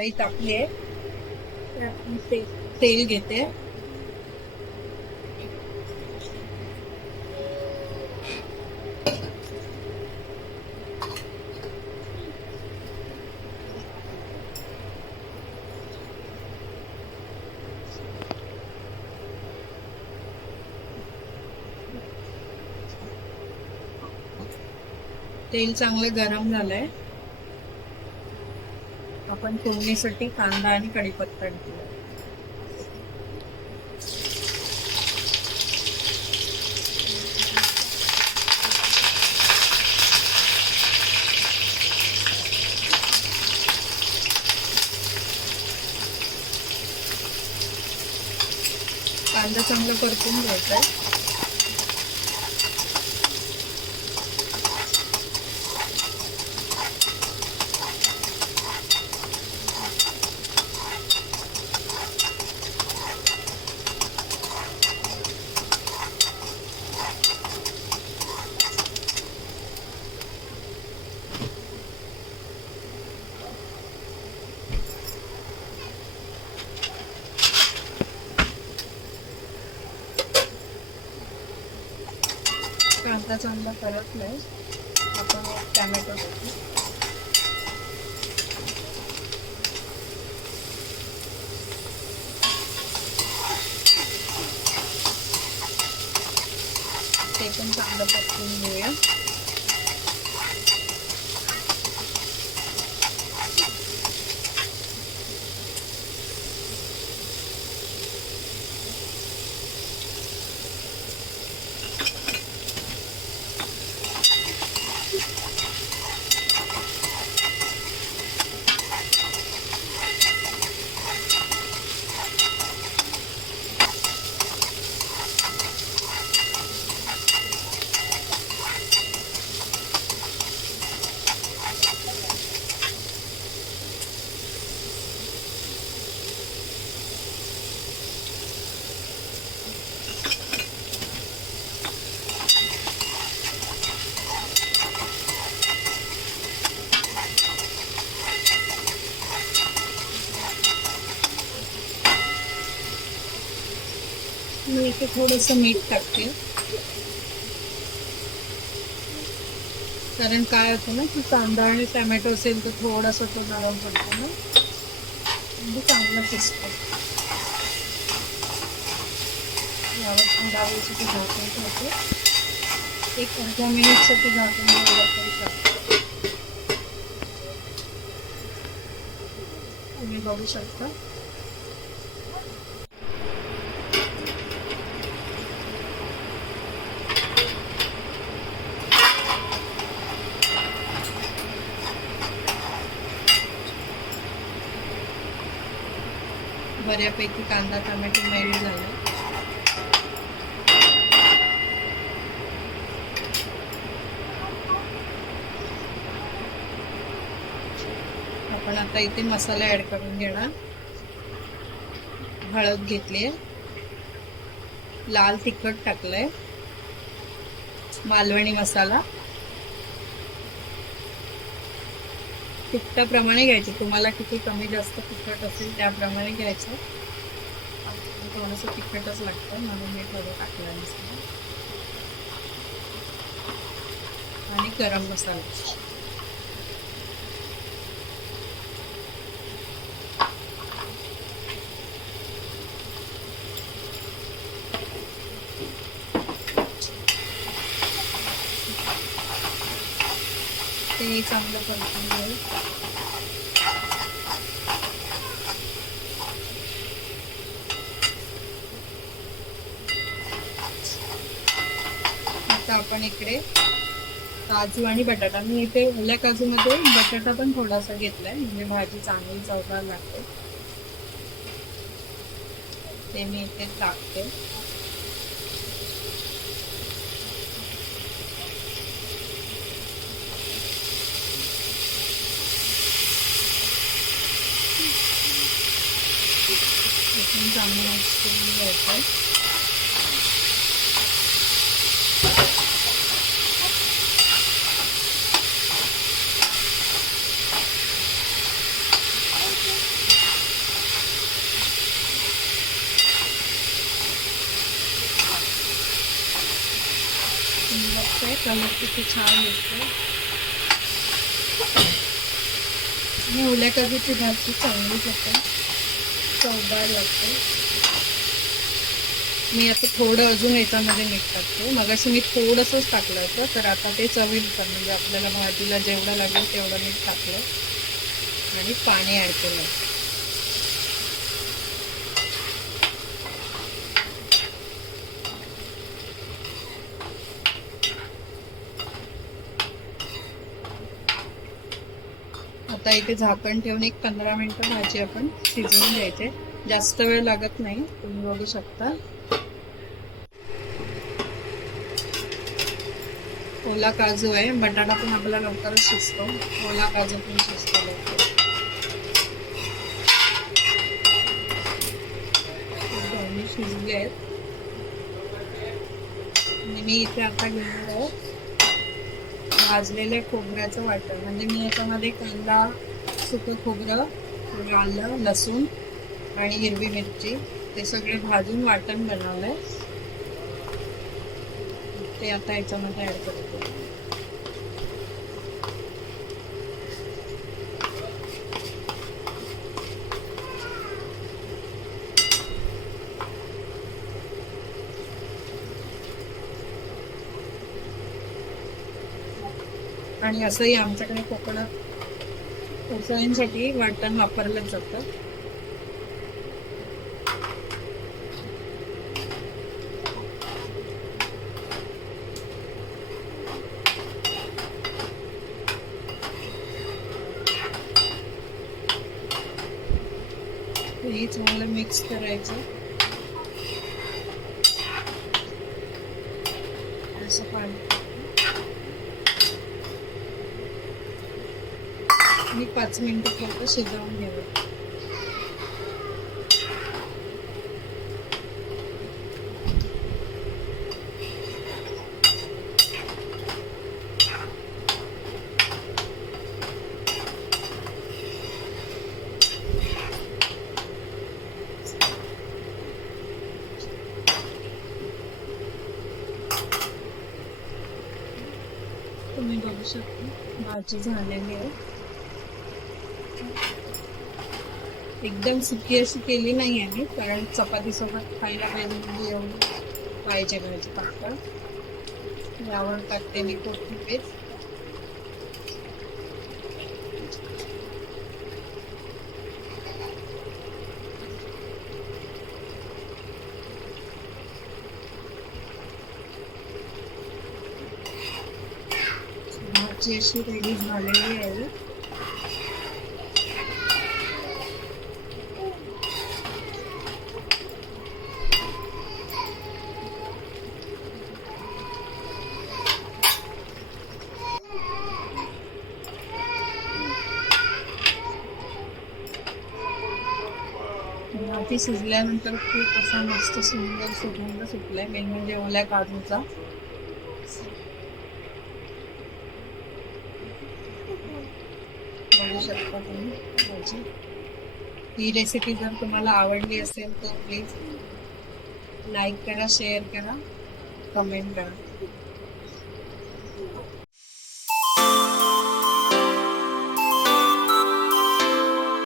काही टाकली आहे. ते- तेल घेते. तेल चांगलं गरम झालंय. आपण फोडणीसाठी कांदा आणि कढीपत्ता घेऊया कांदा चांगला परतून घ्यायचा आहे. कांदा चांगला परतलाय आपण एक टॅमॅटो टाकू ते पण चांगलं परतून घेऊया. मी इथे थोडंसं मीठ टाकते. कारण काय होतं ना की कांदा आणि टॅमॅटो असेल तर थोडासा तो नरम पडतो ना. म्हणजे चांगला शिजतो. यावर पंधरा वेळेसाठी झाकून ठेवते. एक अर्धा मिनिटसाठी झाकून ठेवलं तरी चालतं. तुम्ही बघू शकता. बऱ्यापैकी कांदा टोमॅटो मेल्ट झाला. आपण आता इथे मसाले ऍड करून घेणार. हळद घेतली लाल तिखट टाकलंय. मालवणी मसाला. तिखटाप्रमाणे घ्यायचे. तुम्हाला किती कमी जास्त तिखट असेल त्याप्रमाणे घ्यायचं. थोडंसं तिखटच लागतं म्हणून मी थोडं टाकलं नसतं. आणि गरम मसाला. ते चांगलं करतो आता आपण इकडे काजू आणि बटाटा. मी इथे ओल्या काजूमध्ये बटाटा पण थोडासा घेतलाय. म्हणजे भाजी चांगली चवदार लागते. ते मी इथे टाकते. ते चांगलं mix करून घ्यायचं आहे. कलर किती छान दिसतो आणि कधी ती भाजी चांगलीच होते. चवदार लागते. मी आता थोडं अजून याच्यामध्ये मीठ टाकते. मगाशी मी थोडंसंच टाकलं होतं तर आता ते चवीनुसार म्हणजे आपल्याला भाजीला जेवढं लागेल तेवढं मीठ टाकलं. आणि पाणी ॲड केलं. आता इथे झाकण ठेवून एक पंधरा मिनिटं भाजी आपण शिजवून घ्यायचे. जास्त वेळ लागत नाही तुम्ही बघू शकता. ओला काजू आहे बटाटा पण आपला लवकरच शिजतो. ओला काजू पण शिजतो लवकर. शिजले आहेत. आणि मी इथे आता घेणार आहे भाजलेले खोबऱ्याचं वाटण. म्हणजे मी याच्यामध्ये कांदा सुकं खोबरं थोडं आलं लसूण आणि हिरवी मिरची ते सगळे भाजून वाटण बनवलंय. ते आता याच्यामध्ये ॲड करतो. आणि असंही आमच्याकडे कोकणात उसळींसाठी वाटण वापरलंच जातं. हे चांगलं मिक्स करायचं. असं पाणी. आणि पाच मिनिटं फक्त शिजवून घ्यावं तुम्ही बघू शकता भाजी झालेली आहे. एकदम सुकी अशी केली नाही आहे कारण चपाती सोबत खायला पाहिजे म्हणजे एवढी पाहिजे भाजी पापड. यावर टाकते मी कोथिंबीर. भाजी अशी रेडी झालेली आहे. ते शिजल्यानंतर खूप असा मस्त सुंदर सुगंध सुटलाय. मेन म्हणजे ओल्या काजूचा. बघू शकता तुम्ही भाजी. ही रेसिपी जर तुम्हाला आवडली असेल तर प्लीज लाईक करा शेअर करा कमेंट करा.